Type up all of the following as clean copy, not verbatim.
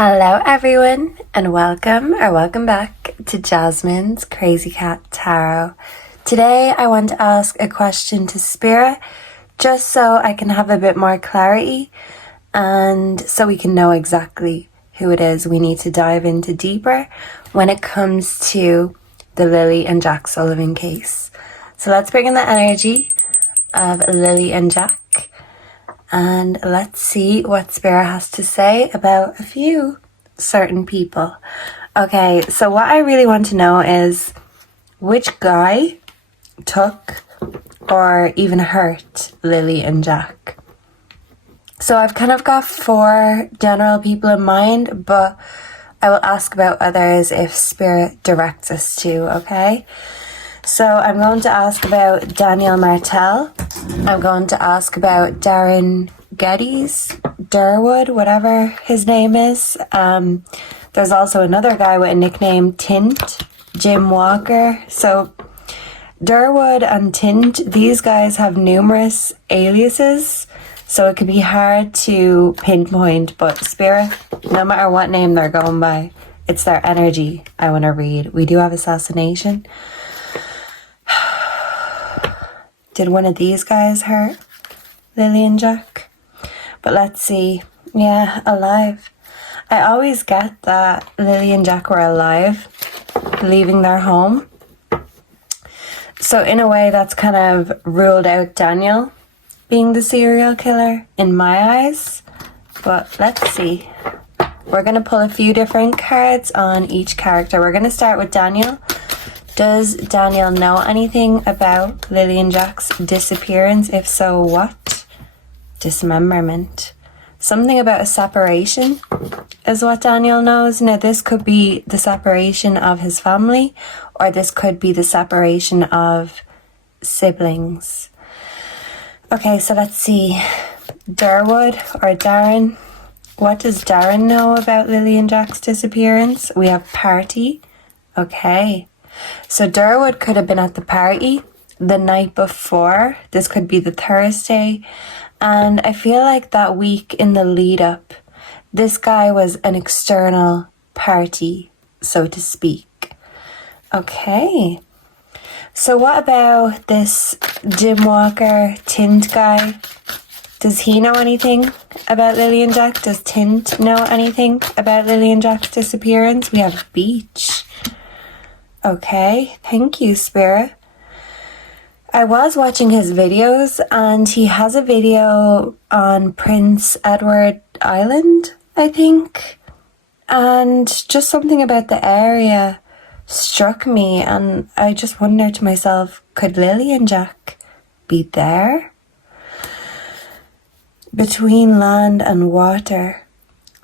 Hello everyone and welcome back to Jasmine's Crazy Cat Tarot. Today I want to ask a question to Spirit just so I can have a bit more clarity and so we can know exactly who it is we need to dive into deeper when it comes to the Lilly and Jack Sullivan case. So let's bring in the energy of Lilly and Jack. And let's see what Spirit has to say about a few certain people. Okay, so what I really want to know is which guy took or even hurt Lilly and Jack. So I've kind of got 4 general people in mind, but I will ask about others if Spirit directs us to, okay? So I'm going to ask about Daniel Martel. I'm going to ask about Darren Geddes, Durwood, whatever his name is. There's also another guy with a nickname Tint, Jim Walker. So Durwood and Tint, these guys have numerous aliases, so it could be hard to pinpoint, but Spirit, no matter what name they're going by, it's their energy I want to read. We do have assassination. Did one of these guys hurt Lilly and Jack? But let's see. Yeah, alive. I always get that Lilly and Jack were alive, leaving their home. So in a way, that's kind of ruled out Daniel being the serial killer in my eyes. But let's see. We're going to pull a few different cards on each character. We're going to start with Daniel. Does Daniel know anything about Lilly and Jack's disappearance? If so, what? Dismemberment. Something about a separation is what Daniel knows. Now, this could be the separation of his family, or this could be the separation of siblings. Okay, so let's see. Durwood or Darren. What does Darren know about Lilly and Jack's disappearance? We have party. Okay. So Durwood could have been at the party the night before. This could be the Thursday. And I feel like that week in the lead up, this guy was an external party, so to speak. Okay. So what about this Jim Walker Tint guy? Does he know anything about Lilly and Jack? Does Tint know anything about Lilly and Jack's disappearance? We have Beach. Okay, thank you, Spirit. I was watching his videos and he has a video on Prince Edward Island, I think. And just something about the area struck me and I just wondered to myself, could Lilly and Jack be there? Between land and water,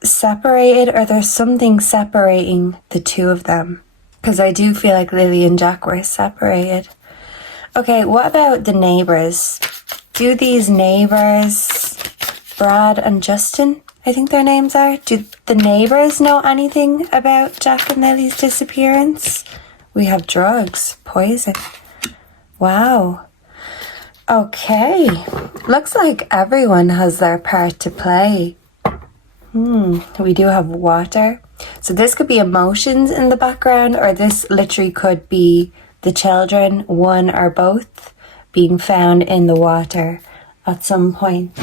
separated, or there's something separating the two of them? Because I do feel like Lilly and Jack were separated. Okay, what about the neighbours? Do these neighbours, Brad and Justin, I think their names are, do the neighbours know anything about Jack and Lilly's disappearance? We have drugs, poison. Wow. Okay, looks like everyone has their part to play. We do have water. So this could be emotions in the background, or this literally could be the children, one or both, being found in the water at some point.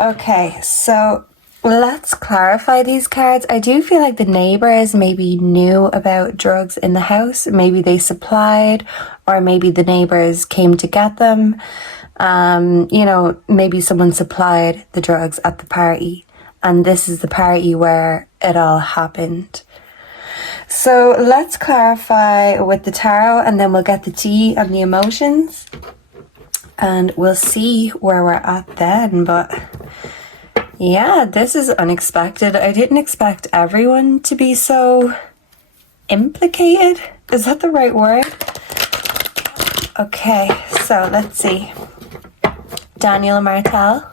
Okay, so let's clarify these cards. I do feel like the neighbours maybe knew about drugs in the house. Maybe they supplied, or maybe the neighbours came to get them. Maybe someone supplied the drugs at the party. And this is the party where it all happened. So let's clarify with the tarot and then we'll get the tea and the emotions. And we'll see where we're at then. But yeah, this is unexpected. I didn't expect everyone to be so implicated. Is that the right word? Okay, so let's see. Daniel Martel.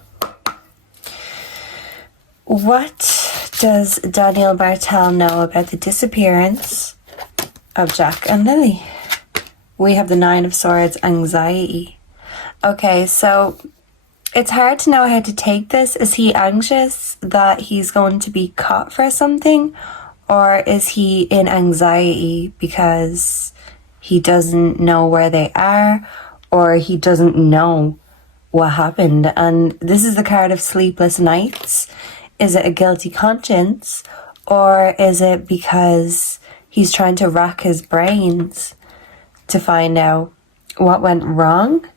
What does Daniel Martel know about the disappearance of Jack and Lilly? We have the 9 of Swords, anxiety. Okay, so It's hard to know how to take this. Is he anxious that he's going to be caught for something? Or is he in anxiety because he doesn't know where they are, or he doesn't know what happened? And this is the card of sleepless nights. Is it a guilty conscience, or is it because he's trying to rack his brains to find out what went wrong?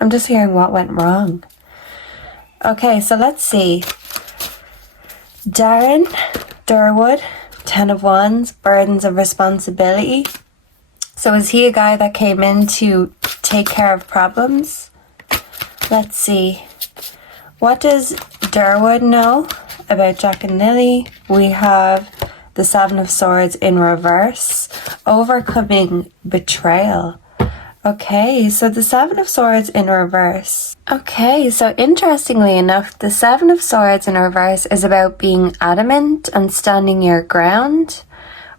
I'm just hearing what went wrong. Okay, so let's see. Darren Durwood, 10 of Wands, burdens of responsibility. So is he a guy that came in to take care of problems? Let's see. What does Durwood know about Jack and Lilly? We have the Seven of Swords in reverse. Overcoming betrayal. Okay, so the Seven of Swords in reverse. Okay, so interestingly enough, the Seven of Swords in reverse is about being adamant and standing your ground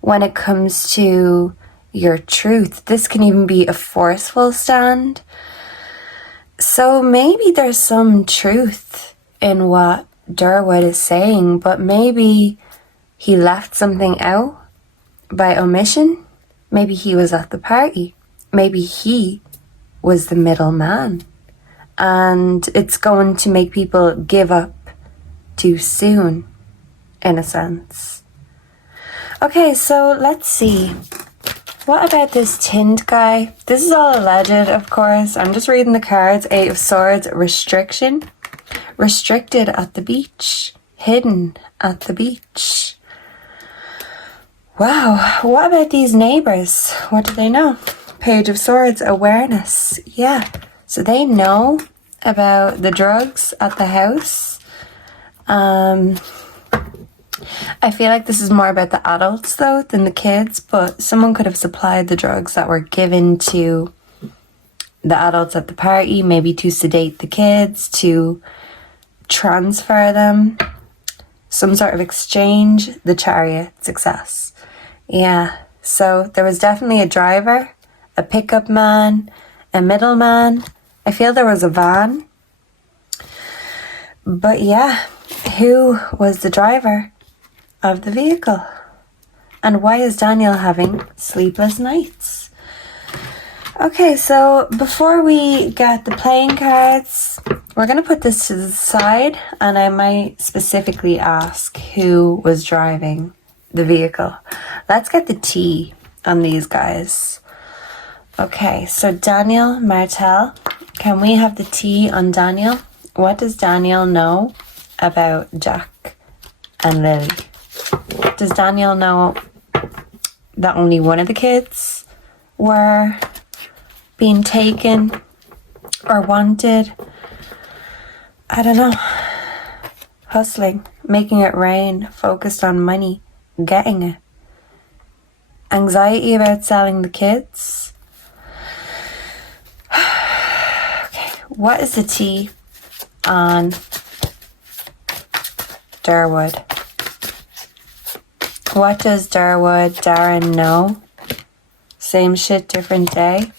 when it comes to your truth. This can even be a forceful stand. So maybe there's some truth in what Durwood is saying, but maybe he left something out by omission. Maybe he was at the party. Maybe he was the middleman, and it's going to make people give up too soon, in a sense. Okay, so let's see. What about this Tinned guy? This is all alleged, of course. I'm just reading the cards. Eight of Swords, restriction. Restricted at the beach. Hidden at the beach. Wow, what about these neighbors? What do they know? Page of Swords, awareness. Yeah, so they know about the drugs at the house. I feel like this is more about the adults though than the kids, but someone could have supplied the drugs that were given to the adults at the party, maybe to sedate the kids, to transfer them. Some sort of exchange. The Chariot, success. Yeah, so there was definitely a driver, a pickup man, a middleman. I feel there was a van. But yeah, who was the driver of the vehicle? And why is Daniel having sleepless nights? Okay, so before we get the playing cards, we're going to put this to the side, and I might specifically ask who was driving the vehicle. Let's get the tea on these guys. Okay, so Daniel Martel, can we have the tea on Daniel? What does Daniel know about Jack and Lilly? Does Daniel know that only one of the kids were being taken or wanted? I don't know. Hustling, making it rain, focused on money, getting it. Anxiety about selling the kids. Okay, what is the tea on Durwood? What does Darren know? Same shit, different day.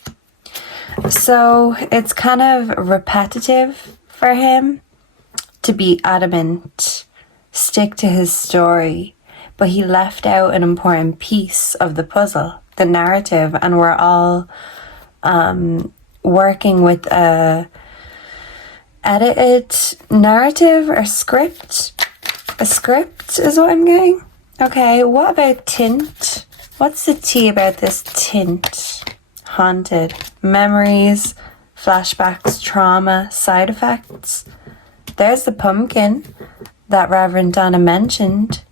So it's kind of repetitive for him to be adamant, stick to his story, but he left out an important piece of the puzzle, the narrative, and we're all working with a edited narrative or script. A script is what I'm getting. Okay, what about tint? What's the tea about this tint? Haunted. Memories, flashbacks, trauma, side effects. There's the pumpkin that Reverend Donna mentioned.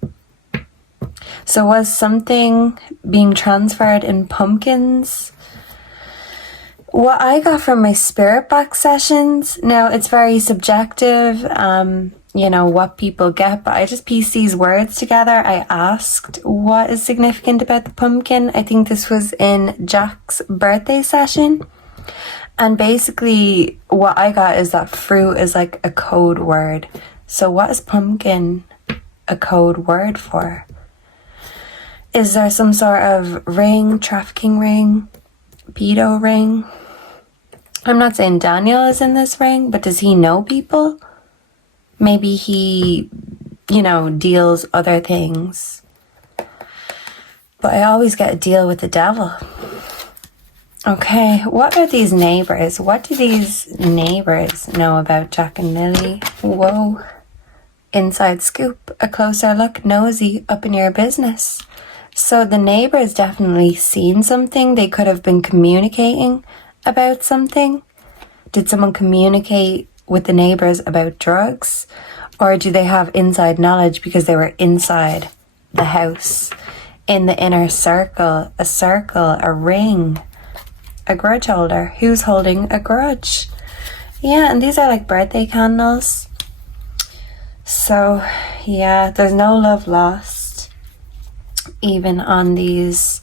So was something being transferred in pumpkins? What I got from my spirit box sessions, now it's very subjective, you know, what people get, but I just pieced these words together. I asked what is significant about the pumpkin. I think this was in Jack's birthday session. And basically what I got is that fruit is like a code word. So what is pumpkin a code word for? Is there some sort of ring, trafficking ring, pedo ring? I'm not saying Daniel is in this ring, but does he know people? Maybe he, deals other things. But I always get a deal with the devil. Okay, what are these neighbours? What do these neighbours know about Jack and Lilly? Whoa. Inside scoop, a closer look, nosy, up in your business. So the neighbours definitely seen something. They could have been communicating about something. Did someone communicate with the neighbours about drugs? Or do they have inside knowledge because they were inside the house? In the inner circle, a ring, a grudge holder. Who's holding a grudge? Yeah, and these are like birthday candles. So, yeah, there's no love lost. Even on these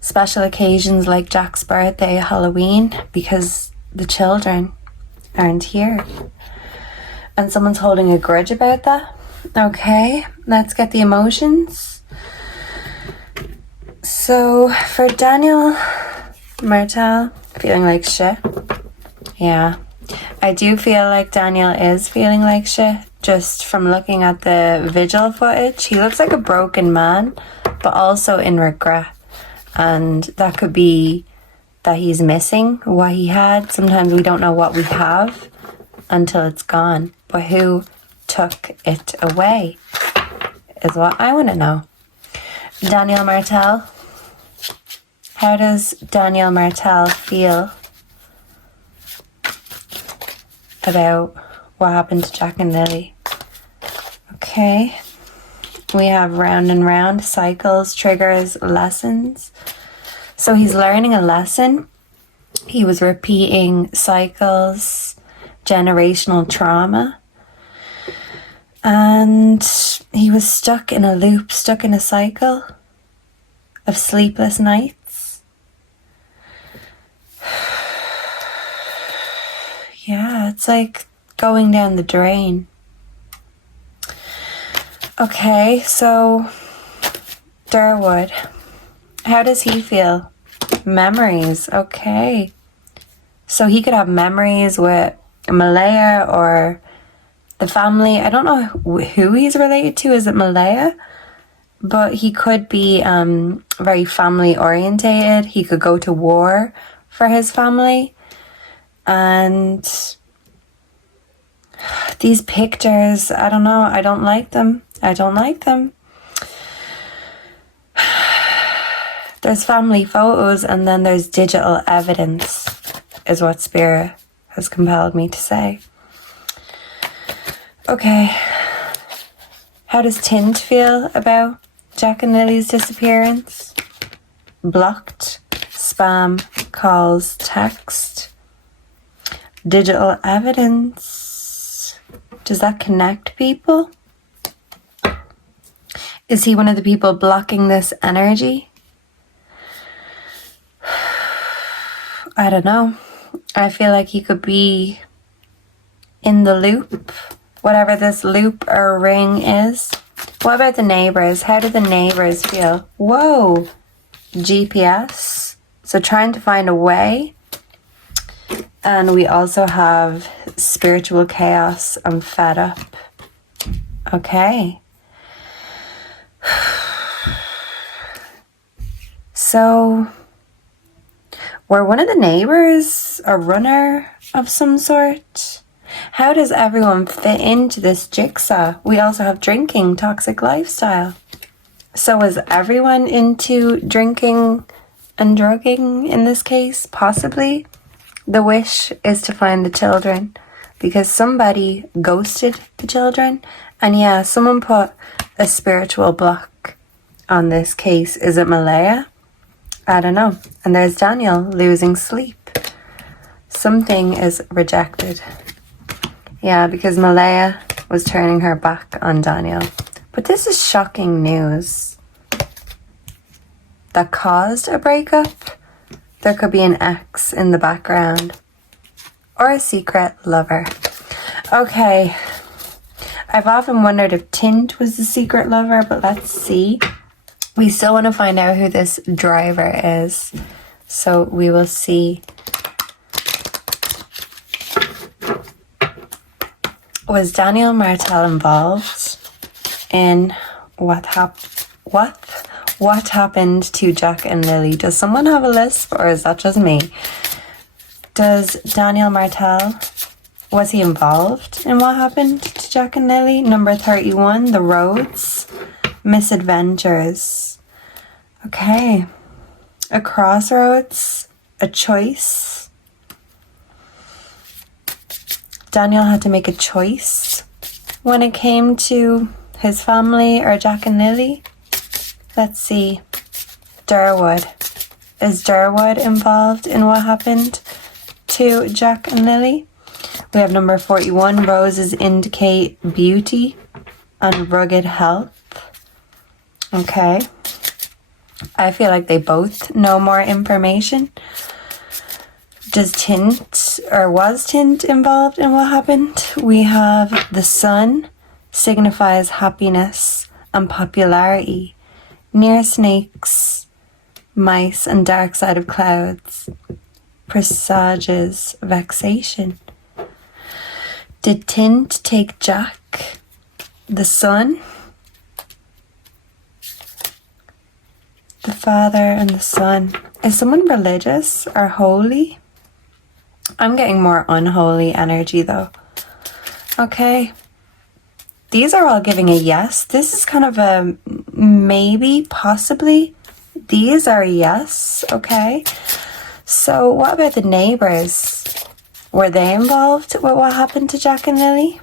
special occasions like Jack's birthday, Halloween, because the children aren't here. And someone's holding a grudge about that. Okay, let's get the emotions. So, for Daniel Martel, feeling like shit. Yeah, I do feel like Daniel is feeling like shit. Just from looking at the vigil footage, he looks like a broken man, but also in regret. And that could be that he's missing what he had. Sometimes we don't know what we have until it's gone. But who took it away is what I want to know. Daniel Martel. How does Daniel Martel feel about what happened to Jack and Lilly? Okay. We have round and round, cycles, triggers, lessons. So he's learning a lesson. He was repeating cycles, generational trauma. And he was stuck in a loop, stuck in a cycle of sleepless nights. Yeah, it's like going down the drain. Okay, so Durwood, how does he feel? Memories, okay. So he could have memories with Malaya or the family. I don't know who he's related to. Is it Malaya? But he could be very family orientated. He could go to war for his family. And these pictures, I don't know. I don't like them. I don't like them. There's family photos and then there's digital evidence, is what Spirit has compelled me to say. Okay. How does Tint feel about Jack and Lilly's disappearance? Blocked, spam, calls, text, digital evidence. Does that connect people? Is he one of the people blocking this energy? I don't know. I feel like he could be in the loop, whatever this loop or ring is. What about the neighbors? How do the neighbors feel? Whoa, GPS. So trying to find a way. And we also have spiritual chaos. I'm fed up. Okay. So, were one of the neighbors a runner of some sort? How does everyone fit into this jigsaw? We also have drinking, toxic lifestyle. So is everyone into drinking and drugging in this case? Possibly. The wish is to find the children because somebody ghosted the children. And yeah, someone put a spiritual block on this case. Is it Malaya? I don't know. And there's Daniel losing sleep. Something is rejected. Yeah, because Malaya was turning her back on Daniel. But this is shocking news. That caused a breakup? There could be an ex in the background. Or a secret lover. Okay. I've often wondered if Tint was the secret lover, but let's see. We still want to find out who this driver is. So we will see. Was Daniel Martel involved in what happened to Jack and Lilly? Does someone have a lisp, or is that just me? Does Daniel Martel, was he involved in what happened to Jack and Lilly? Number 31, the roads, misadventures. Okay. A crossroads, a choice. Daniel had to make a choice when it came to his family or Jack and Lilly. Let's see. Durwood. Is Durwood involved in what happened to Jack and Lilly? We have number 41. Roses indicate beauty and rugged health. Okay. I feel like they both know more information. Was tint involved in what happened? We have the sun signifies happiness and popularity. Near snakes, mice, and dark side of clouds presages vexation. Did Tint take Jack, the son, the father and the son? Is someone religious or holy? I'm getting more unholy energy though. Okay. These are all giving a yes. This is kind of a maybe, possibly. These are a yes, okay. So what about the neighbours? Were they involved with what happened to Jack and Lilly?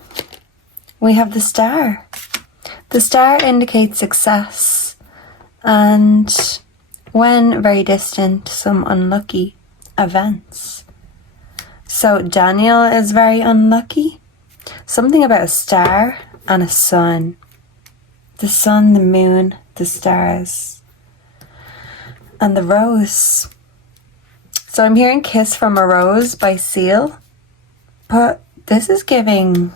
We have the star. The star indicates success and, when very distant, some unlucky events. So Daniel is very unlucky. Something about a star and a sun. The sun, the moon, the stars. And the rose. So I'm hearing Kiss from a Rose by Seal. But this is giving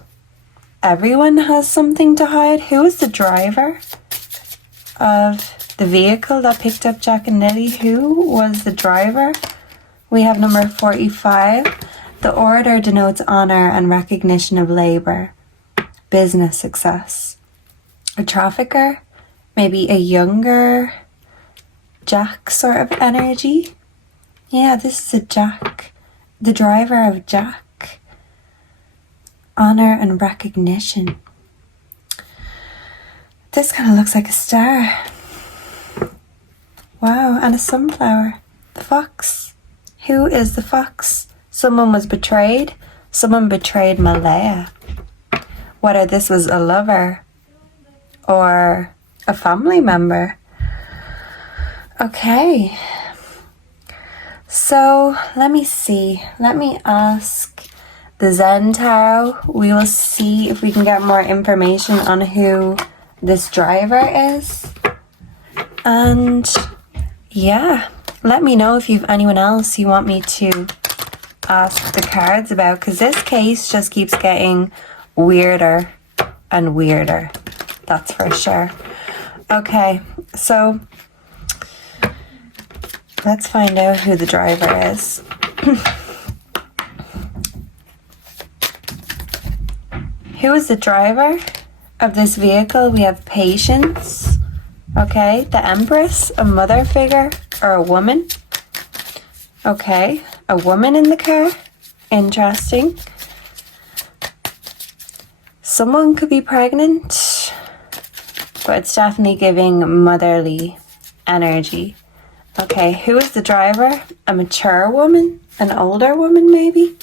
everyone has something to hide. Who is the driver of the vehicle that picked up Jack and Lilly? Who was the driver? We have number 45. The order denotes honor and recognition of labor. Business success. A trafficker, maybe a younger Jack sort of energy. Yeah, this is a Jack. The driver of Jack. Honor and recognition. This kind of looks like a star. Wow, and a sunflower. The fox. Who is the fox? Someone was betrayed. Someone betrayed Malaya. Whether this was a lover or a family member. Okay. So let me see. Let me ask the Zen Tarot. We will see if we can get more information on who this driver is. And yeah, let me know if you have anyone else you want me to ask the cards about, because this case just keeps getting weirder and weirder. That's for sure. Okay, so let's find out who the driver is. Who is the driver of this vehicle? We have Patience. Okay, the Empress, a mother figure or a woman. Okay, a woman in the car. Interesting. Someone could be pregnant, but it's definitely giving motherly energy. Okay, who is the driver? A mature woman? An older woman, maybe?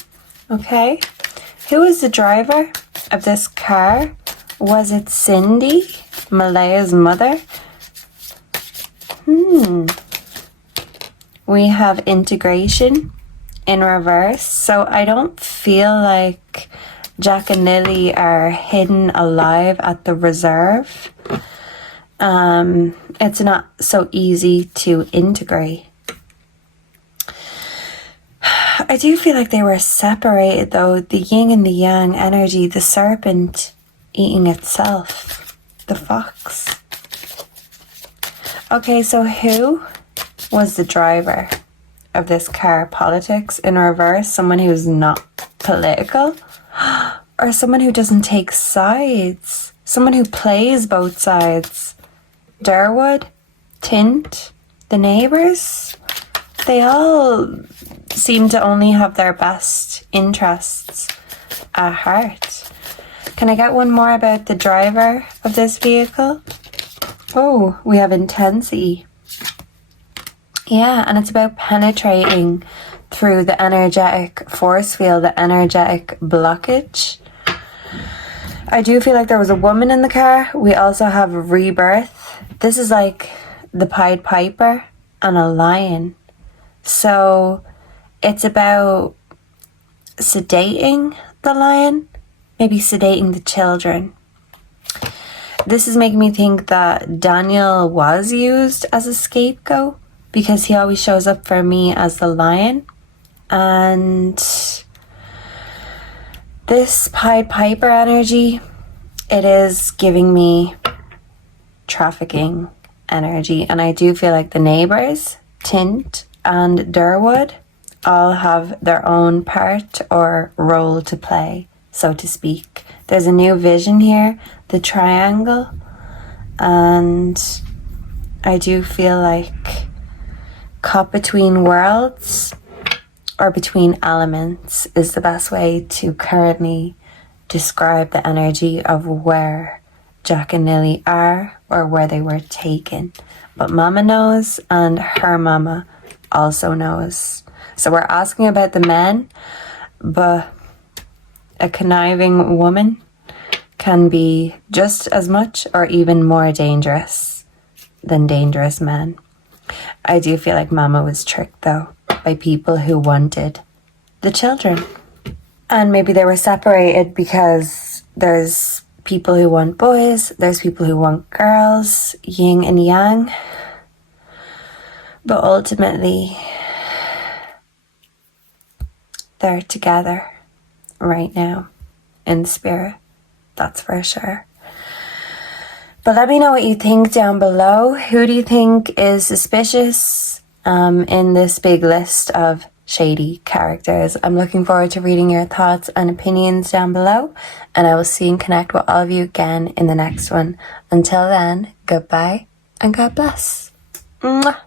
Okay. Who is the driver of this car? Was it Cindy, Malaya's mother? We have integration in reverse. So I don't feel like Jack and Lilly are hidden alive at the reserve. It's not so easy to integrate. I do feel like they were separated though, the yin and the yang energy, the serpent eating itself, the fox. Okay, so who was the driver of this car? Politics in reverse, someone who's not political. or someone who doesn't take sides, someone who plays both sides. Durwood, Tint, the neighbours, they all seem to only have their best interests at heart. Can I get one more about the driver of this vehicle? Oh, we have intensity. Yeah, and it's about penetrating through the energetic force field, the energetic blockage. I do feel like there was a woman in the car. We also have a rebirth. This is like the Pied Piper and a lion. So it's about sedating the lion, maybe sedating the children. This is making me think that Daniel was used as a scapegoat because he always shows up for me as the lion. And this Pied Piper energy, it is giving me trafficking energy. And I do feel like the neighbours, Tint and Durwood, all have their own part or role to play, so to speak. There's a new vision here, the triangle. And I do feel like caught between worlds or between elements is the best way to currently describe the energy of where Jack and Lilly are or where they were taken. But Mama knows and her mama also knows. So we're asking about the men, but a conniving woman can be just as much or even more dangerous than dangerous men. I do feel like Mama was tricked though by people who wanted the children. And maybe they were separated because there's people who want boys, there's people who want girls, yin and yang. But ultimately, they're together right now in spirit, that's for sure. But let me know what you think down below. Who do you think is suspicious in this big list of shady characters? I'm looking forward to reading your thoughts and opinions down below, and I will see and connect with all of you again in the next one. Until then, goodbye and God bless. Mwah.